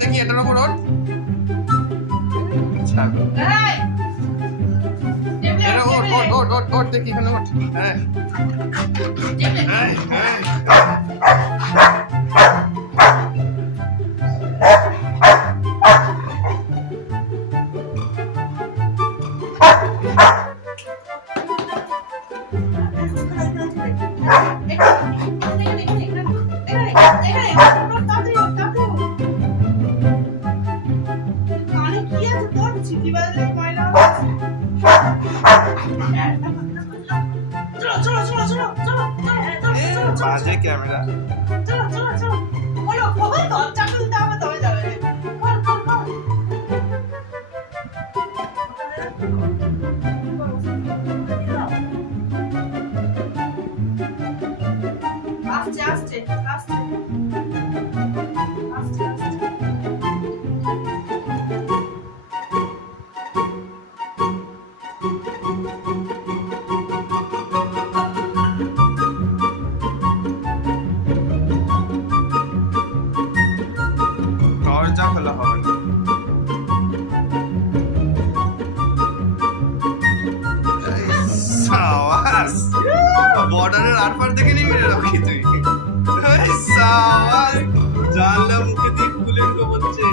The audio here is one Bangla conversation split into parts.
দেখি এটার উপর ওঠ। ছাগল। এটা ওঠ ওঠ ওঠ ওঠ ওঠ দেখি এখানে ওঠ। হ্যাঁ হ্যাঁ হ্যাঁ বাজে ক্যামেরা। আস্তে আস্তে আস্তে আস্তে আস্তে দরজা খোলা হবে না। সাবাস, বর্ডারের আরপার থেকে নেমে রাখি তুই। সাবাস, জানলা মুখে দিয়ে খুলে ঢোকাচ্ছে।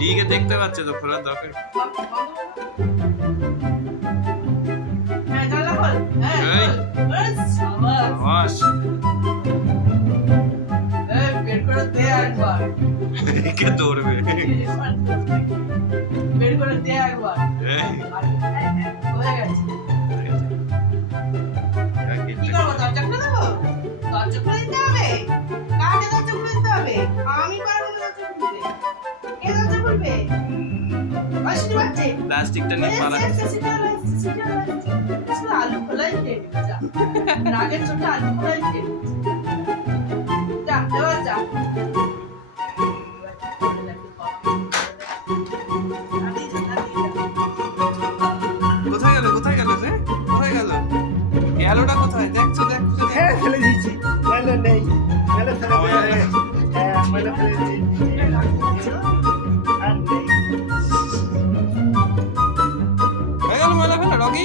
দিকে দেখতে পাচ্ছে তো, খোলার দরকার। কে দৌড়বে? বের করে দে একবার। হয়ে গেছে। কি করবো, দরজা খুলে দেবো? দরজা খুলে দিতে হবে? কাকে দরজা খুলে দিতে হবে? আমি পারবো না দরজা খুলতে। কে দরজা খুলবে? বাসি বাচ্চা। প্লাস্টিকটা নিয়ে পালা। আলু খোলাই খেয়ে নিবি, যা। রাগের চোটে আলু খোলাই খেয়ে নিবি। যা, এবার যা। কোথায় গেল? কোথায় গেল রে? কোথায় গেল? গেলটা কোথায়? দেখছো দেখছো। হ্যাঁ, ফেলে দিয়েছি। গেলো নেই। গেলো ফেলে দিয়ে। হ্যাঁ, গেলো ফেলে দিয়েছি। আর নেই। হয়ে গেল, মেলা ফেলা রকি।